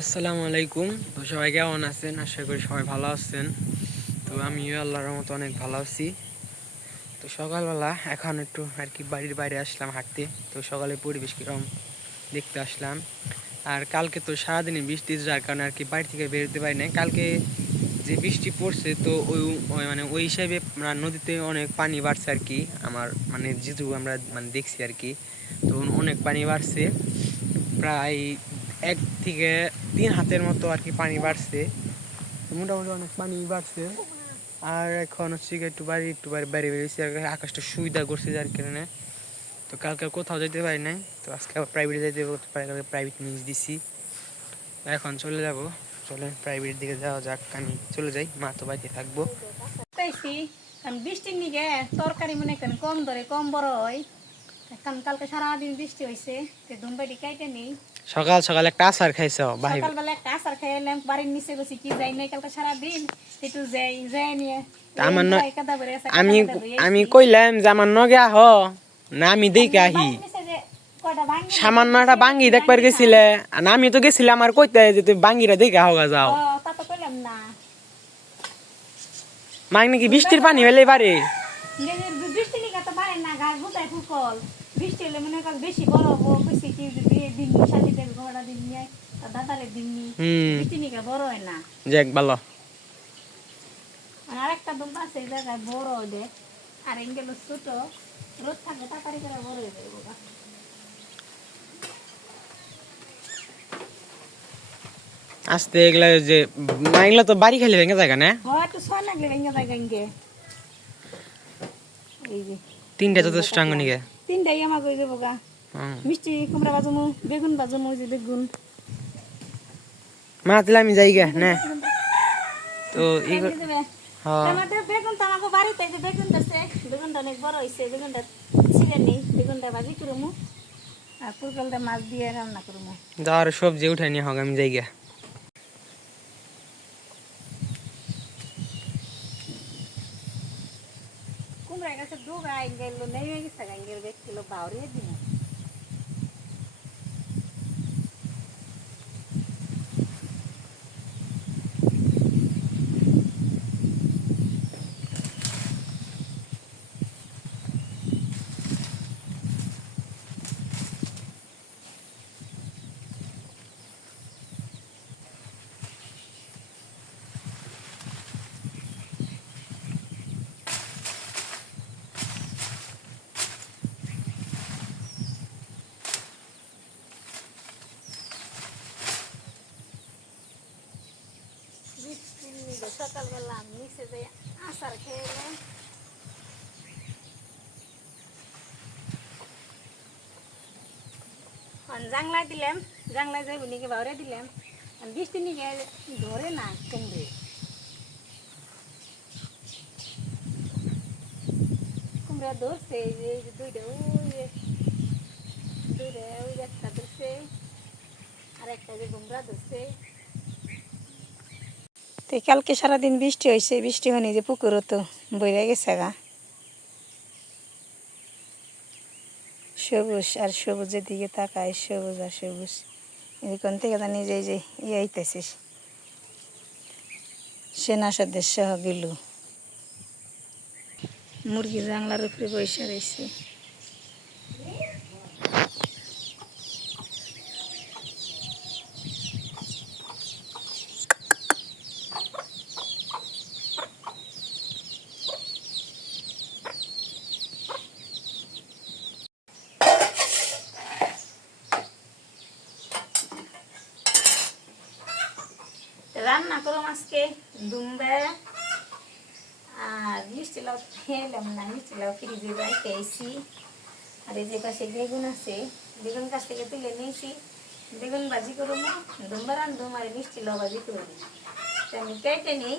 আসসালামু আলাইকুম। তো সবাই কেমন আছেন? আশা করি সবাই ভালো আছেন। তো আমিও আল্লাহর রহমতে অনেক ভালো আছি। তো সকালবেলা এখন একটু আর কি বাড়ির বাইরে আসলাম হাঁটতে। তো সকালে পরিবেশ কীরকম দেখতে আসলাম। আর কালকে তো সারাদিনই বৃষ্টি, যার কারণে আর কি বাড়ি থেকে বেরোতে পারি নাই। কালকে যে বৃষ্টি পড়ছে তো ওই হিসাবে নদীতে অনেক পানি বাড়ছে আর কি। আমার যেটুকু আমরা দেখছি আর কি। তো অনেক পানি বাড়ছে, প্রায় 1 থেকে 3 হাতের মতো আর কি পানি বাড়ছে। মোটামুটি অনেক পানি বাড়ছে। আর এখন হচ্ছে একটু বাইরে বেরিয়েছি আর আকাশটা সুবিধা করছে, যার কারণে তো কালকে কোথাও যেতে পারি নাই। তো আজকে আবার প্রাইভেটে যেতে পারি, প্রাইভেট নিউজ দিছি। এখন চলে যাব, চলে প্রাইভেটের দিকে যাওয়া যাক। আমি চলে যাই, মা তো বাড়িতে থাকবো। বৃষ্টির নিগে তরকারি মনে করেন কম ধরে কম বড় হয়। কারণ কালকে সারাদিন বৃষ্টি হয়েছে, ধুমবাড়ি কাইটে নেই। সকাল সকাল একটা আচার খাইছ? সকালবেলা একটা আচার খাইলাম, বাড়ির নিচে গেছি কি যাই নাই কালকে সারাদিন। একটু যাই নিয়ে আমি আমি কইলাম যে আমার নগে আহ না, আমি দেখে আহি। সামান্য একটা বাঙ্গি দেখবার গেছিলে, না আমি তো গেছিলাম আর কইতে যে তুই বাঙ্গিরা দেখে আহা যাও। মাগ নাকি বৃষ্টির পানি হলে বাড়ে? বৃষ্টি নিয়ে তো পারে না, গাছ বুঝায় ফুকল। বৃষ্টি হলে মনে কর বেশি বড় হবো, কইছে কি দিন সাথীদের ঘোড়া দিন নিয়ে দাদারে দিন নি, বৃষ্টি নিয়ে বড় হয় না। যাক ভালো। আর একটা দুম্বা আছে এই জায়গায় বড় হইলে, আর এঙ্গেল ছোট, রোদ থাকলে তাড়াতাড়ি করে বড় হয়ে যাবে বাবা। আস্তে এগুলা যে এগুলা তো বাড়ি খালি ভেঙে যায় না? একটু ছয় লাগলে ভেঙে যায় গাঙ্গে। এই যে 3টা যথেষ্ট টাঙ্গ নিকে? 3টাই আমার কই যাবো গা। মিষ্টি কুমড়া বাজুমু, বেগুন বাজুমু, যে বেগুন মা তাহলে আমি যাই গে না। তো আমাদের বেগুন তো আমাকে বাড়িতে যে বেগুন আছে, বেগুনটা অনেক বড় হয়েছে। বেগুনটা ছিঁড়ে নেই, বেগুনটা ভাজি করবো আর পুরকলটা মাছ দিয়ে রান্না করবো। যাওয়ার সবজি উঠাই নিয়ে হোক, আমি যাই গে। কুমড়া গাছে ডুগাই গেল, নেমে গেছে গাঙ্গের বেগ কিলো বাউরিয়ে দিন। সকালবেলা নিচে যে আচার খেয়ে জাংলায় দিলাম, জাংলায় যাই নিকে বাউরে দিলাম। বৃষ্টি নিকে ধরে না কুমড়ে, কুমড়া ধরছে এই যে দুইটা, ওই একটা ধরছে আর একটা যে কুমড়া ধরছে। তো কালকে সারাদিন বৃষ্টি হয়েছে, বৃষ্টি হয়নি যে পুকুরও তো বইরে গেছে গা। সবুজ আর সবুজের দিকে তাকায়, সবুজ আর সবুজ। এদিকন থেকে জানি যে ইয়ে আইতেছিস সেনা সদস্য গেল। মুরগি জাংলার উপরে বসে রয়েছে। রান্না করো আজকে দুম্বা আর মিষ্টি লাউ খেলাম না, মিষ্টি লাউ ফ্রিজে রাখতে আইছি। আর এই যে পাশে বেগুন আছে, বেগুন গাছ থেকে তুলে নিয়েছি, বেগুন ভাজি করবো, দুম্বা রান্ধুম আর মিষ্টি লাউ ভাজি করবো। আমি কেটে নিই।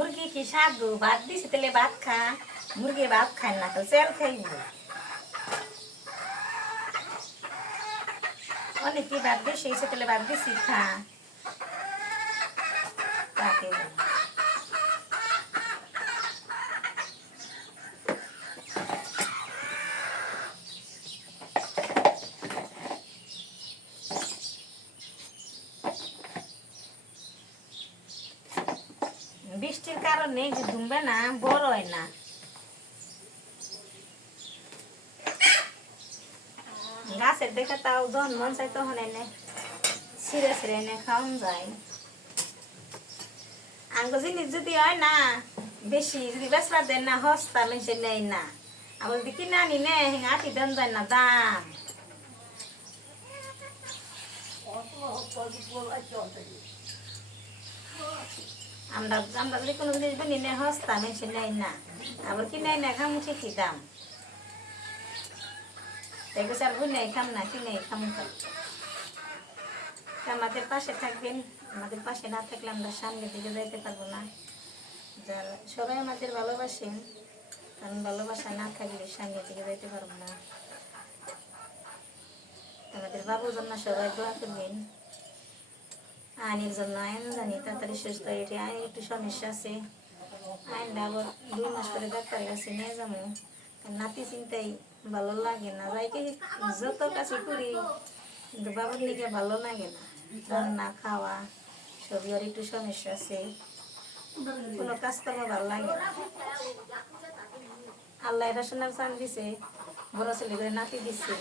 মুরগি কি সাধু ভাত দিছি তাহলে ভাত খা মুরগি ভাত খায় না তো চেল খাইব অনেকে ভাত দিছি এসে তাহলে ভাত দিছি খা তাকে বলে। বৃষ্টির কারণে যে ধুমবে না বড় হয় না গাছের দেখে তাও যখন মন চাই তখন এনে ছিঁড়ে ছিঁড়ে এনে খাওয়ান যায় আঙ্গ জিনিস যদি হয় না বেশি যদি বেসরা দেন না হস্তা মেসে নেই না আবার যদি কিনে আনি নে আটি দেন যায় না দাম আমরা আমরা যদি কোনো জিনিস বানি নে হস্তা মেসে নেই না আবার কিনে না খাম ঠিকই দাম তাই বসে আর বুঝে খাম না কিনে খাম আমাদের পাশে থাকবেন আমাদের পাশে না থাকলে আমরা সামনের দিকে যাইতে পারবো না যারা সবাই আমাদের ভালোবাসেন কারণ ভালোবাসা না থাকলে সামনের দিকে যাইতে পারবো না আমাদের বাবুর জন্য সবাই দোয়া করবেন আইনের জন্য আইন জানি তাড়াতাড়ি সুস্থ এটি আইন একটু সমস্যা আছে আইনটা আবার 2 মাস করে ডাক্তারের কাছে নিয়ে যাবো নাতি চিন্তাই ভালো লাগে না যাইকে যত কাছে করি কিন্তু বাবার লিগে ভালো লাগে না রান্না খাওয়া সবই আর একটু সমস্যা আছে কোনো কাজকর্ম ভালো লাগে না আল্লাহ এটা শোনার চান দিছে বড় ছেলে করে নাতি দিছে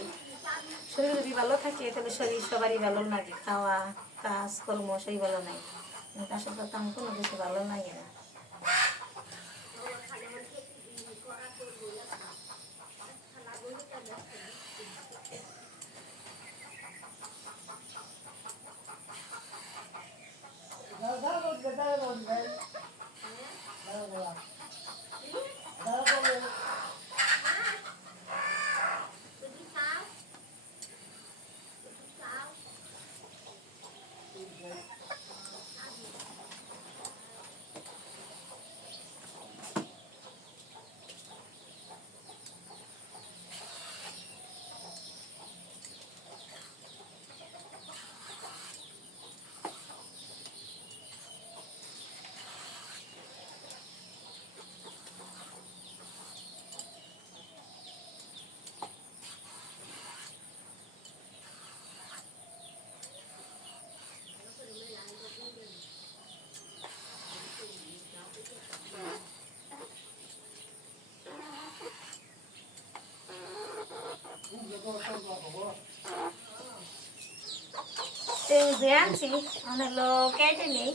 শরীর যদি ভালো থাকে তাহলে শরীর সবারই ভালো লাগে খাওয়া কাজকর্ম সেই ভালো লাগে কিন্তু আসল কথা আমার কোনো কিছু ভালো লাগে না যে আনছি অনেক লোক কেটে নেই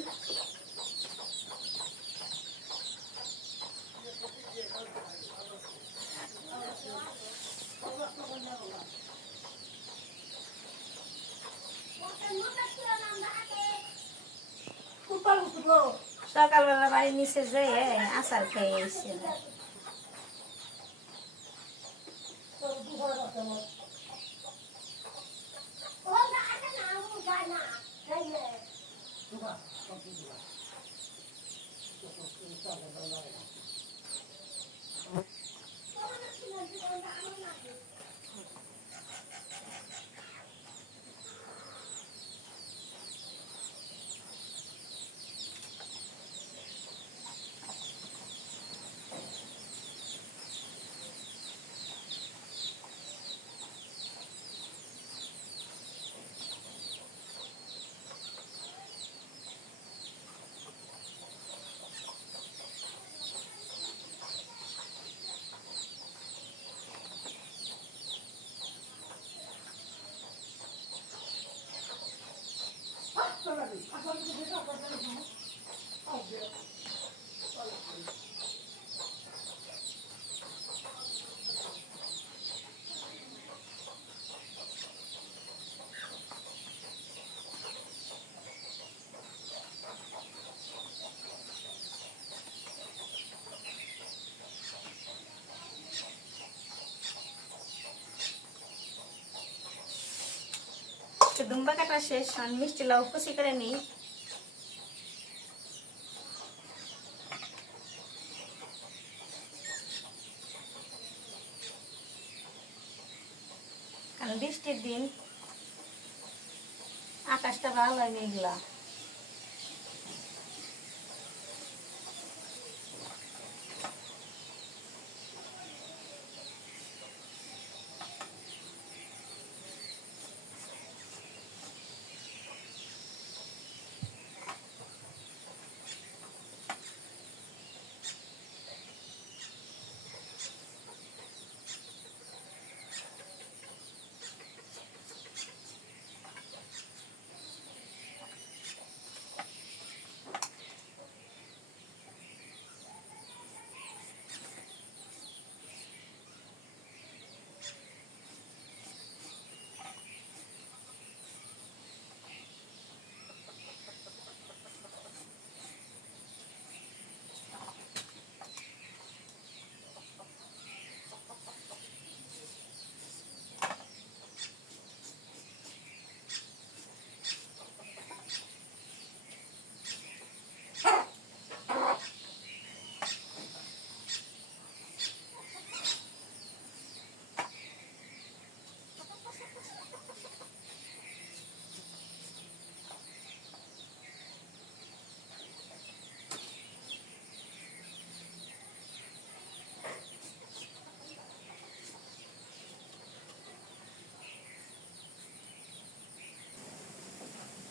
সকালবেলা বাড়ির নিচে যেয়ে আচার খেয়ে এসেছে দুম্বা কাটা শেষ মিষ্টি লাউ কুচি করে নিই বৃষ্টির দিন, আকাশটা ভালো হয় মেঘলা।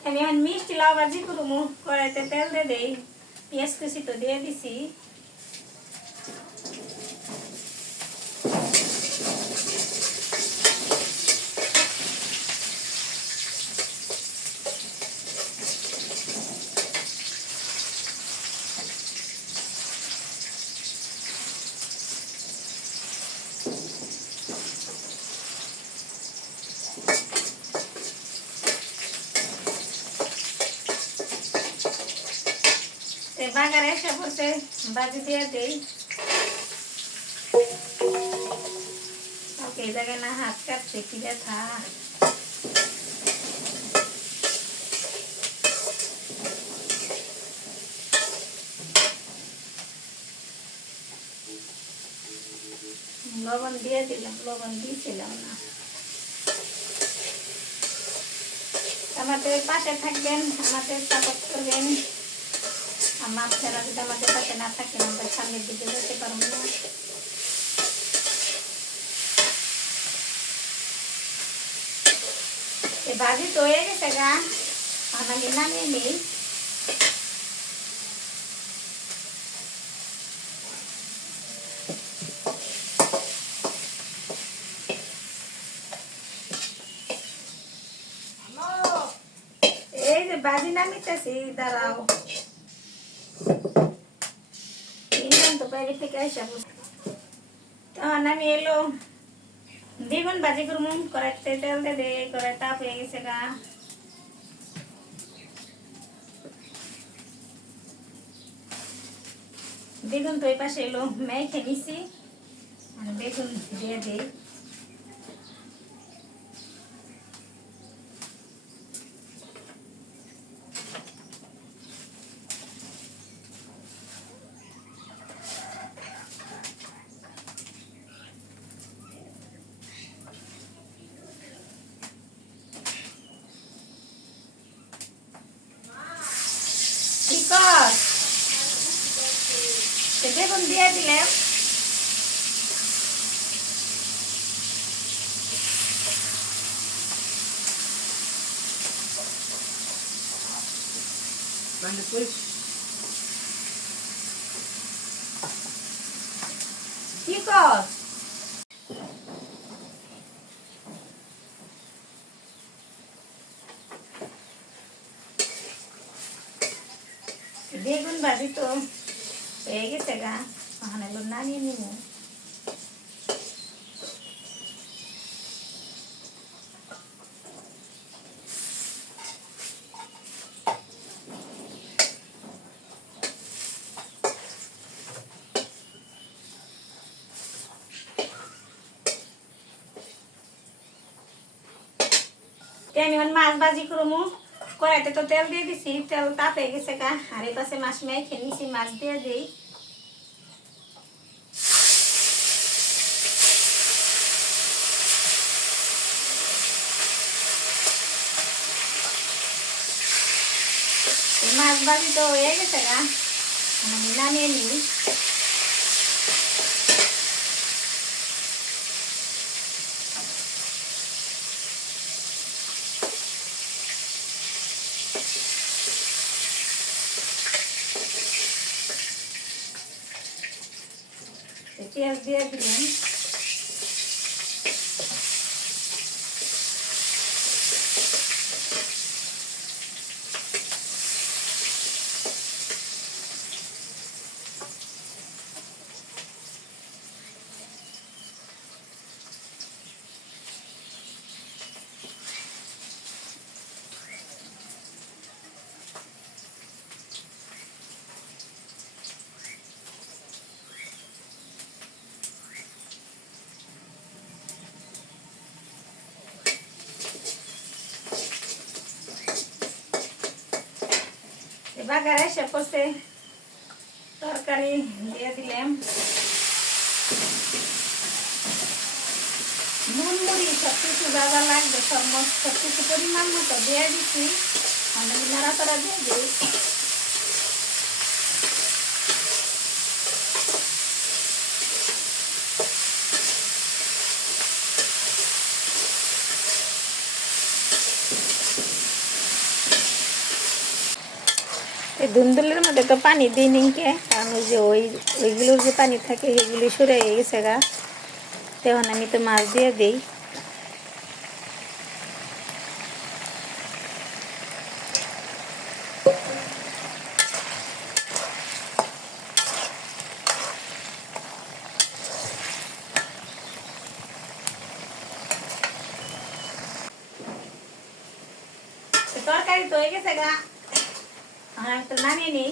আমি এখন মিষ্টি লাউ ভাজি করবো, কড়াইতে তেল দিয়ে দেই, পেঁয়াজ কুচি তো দিয়ে দিছি। বাগারে এসে পড়ছে, ভাজি দিয়ে দেই। ওকে, এই জায়গায় না হাত কাটছে, কি ব্যথা। লবণ দিয়ে দিলাম, লবণ দিয়েছিলাম না। আমাদের পাশে থাকবেন, আমাদের সাপোর্ট করবেন। আমার ছেলেরা যদি আমাদের পাশে না থাকেন, আমরা সামনের দিকে যেতে পারবো না। ভাজি তো হয়ে গেছে গা, আমাকে নামিয়ে নেই। এই যে ভাজি নামিতেছি, দাঁড়াও। তো বাইরে থেকে আসা, তখন আমি এলো বেগুন ভাজি করবো, কড়াইতে তেল দিয়ে দে, কড়াই তাপ হয়ে গেছে গা। বেগুন তো এই পাশে এলো মেখে নিছি, বেগুন দিয়ে দিই। বেগুন দিয়ে দিলাম, কি কর বেগুন ভাজি তো হয়ে গেছে গা, ওখানে নামিয়ে নিব। আমি মাছ ভাজি করবো, কড়াইতে তো তেল দিয়ে দিছি, তেল তাপে গেছে গা। আর এই পাশে মাছ মেখে নিছি, মাছ দিয়ে দিই। মাছ ভাজি তো হয়ে গেছে গা, আমি নামিয়ে নিই। পেঁয়াজ দিয়ে দিলাম। বাগার এসে করছে, তরকারি দিয়ে দিলাম। নুন মুড়ি সব কিছু যা যা লাগবে সব কিছু পরিমাণ মতো দিয়ে দিচ্ছি। আমি নাড়াচাড়া দিয়ে দিই। এই ধুন্দুলের মধ্যে তো পানি দিই নিকে, কারণ ওই যে ওইগুলোর যে পানি থাকে সেগুলি সরে গেছে গা, তখন আমি তো মাছ দিয়ে দিই। তরকারি তো হয়ে গেছে গা, হ্যাঁ একটু নামিয়ে নিই।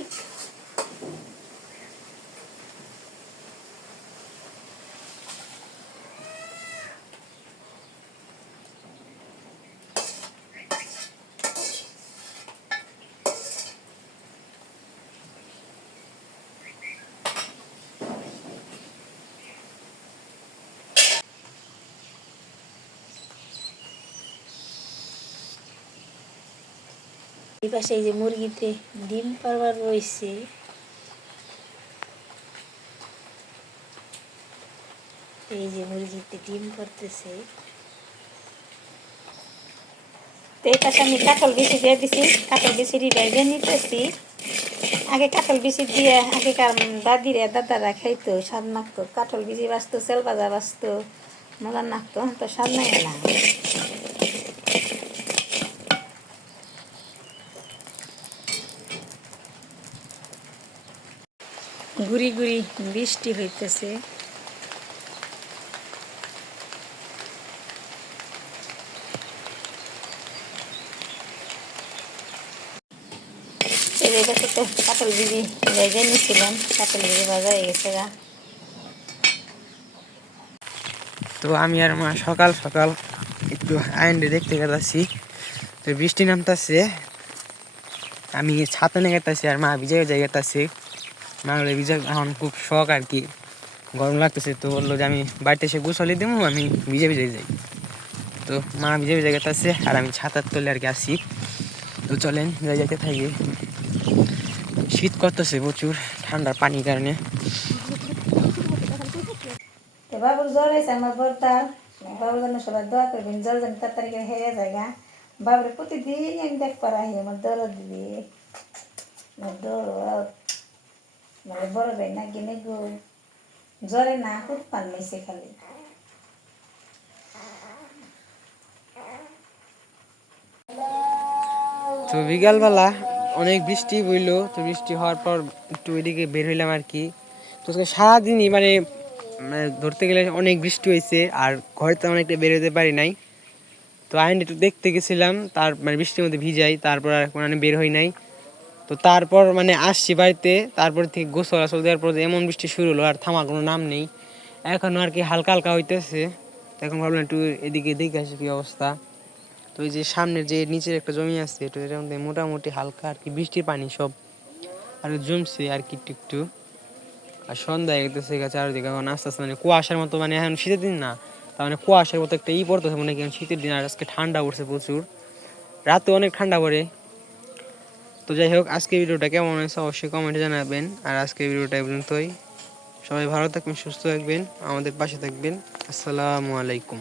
এই পাশে এই যে মুরগিতে ডিম পারবার রয়েছে, এই যে মুরগিতে ডিম পারতেছে। তো এই পাশে আমি কাঁঠাল বিচি দিয়ে দিছি, কাঁঠাল বিচিটি ভেজে নিতেছি। আগে কাঁঠাল বিচি দিয়ে আগেকার দাদারা খাইতো, স্বাদ মাখতো। কাঁঠাল বিচি বাঁচতো, সেল ভাজা বাঁচতো, মজার নাকতো, তো স্বাদ লাগে না। গুড়ি গুড়ি বৃষ্টি হইতেছে। তো কাঁঠাল বিচি ভেজে নিয়েছিলাম, কাঁঠাল বিচি ভাজা হয়ে গেছে গা। তো আমি আর মা সকাল সকাল একটু আইনটা দেখতে গেছি, তো বৃষ্টি নামতেছে, আমি ছাতা নিয়ে গেতেছি আর মা ভিজে ভিজে গেতেছি। মা বলে ভিজে এখন খুব শখ আর কি, গরম লাগতেছে, তো বললো যে আমি বাড়িতে এসে গোসলে দেবো, আমি ভিজে ভিজে যাই। তো মা ভিজে ভিজে গেতেছে আর আমি ছাতার তলে আর কি আসি। তো চলেন যাই, যেতে থাকি। শীত করতেছে প্রচুর ঠান্ডার পানির কারণে। বাবুর জ্বর হয়েছে আমার বড়টার, বাবুর জন্য সবাই দোয়া করবেন, জ্বর যেন তাড়াতাড়ি করে হেরে যায় গা। বাবুরে প্রতিদিন আমি দেখবার আহি, আমার দরদ দিদি, আমার দরদ, মানে বড় ভাই না কিনে গো, জ্বরে না খুব পান নিছে খালি। তো বিকালবেলা অনেক বৃষ্টি বইলো, তো বৃষ্টি হওয়ার পর একটু ওইদিকে বের হইলাম আর কি। তো সারাদিনই মানে ধরতে গেলে অনেক বৃষ্টি হয়েছে, আর ঘরে তো অনেকটা বের হতে পারি নাই। তো আইন একটু দেখতে গেছিলাম, তার মানে বৃষ্টির মধ্যে ভিজাই, তারপর আর মানে বের হই নাই। তো তারপর মানে আসছি বাড়িতে, তারপর থেকে গোসল আসল দেওয়ার পর এমন বৃষ্টি শুরু হলো, আর থামার কোনো নাম নেই। এখনও আর কি হালকা হালকা হইতেছে। এখন ভাবলাম একটু এদিকে দেখে আসি কী অবস্থা। তো এই যে সামনের যে নিচের একটা জমি আছে, তো এটার মধ্যে মোটামুটি হালকা আর কি বৃষ্টির পানি সব আর জমছে আর কি একটু একটু। আর সন্ধ্যা হয়ে গেছে চারিদিকে, এখন আস্তে আস্তে মানে কুয়াশার মতো, মানে এখন শীতের দিন না, তার মানে কুয়াশার মতো একটা পড়তেছে মনে হয় শীতের দিন। আর আজকে ঠান্ডা পড়ছে প্রচুর, রাতে অনেক ঠান্ডা পড়ে। তো তো যাই হোক, আজকে ভিডিওটা কেমন হয়েছে অবশ্যই কমেন্টে জানাবেন। আর আজকে ভিডিওটা এই পর্যন্তই। সবাই ভালো থাকবেন, সুস্থ থাকবেন, আমাদের পাশে থাকবেন। আসসালামু আলাইকুম।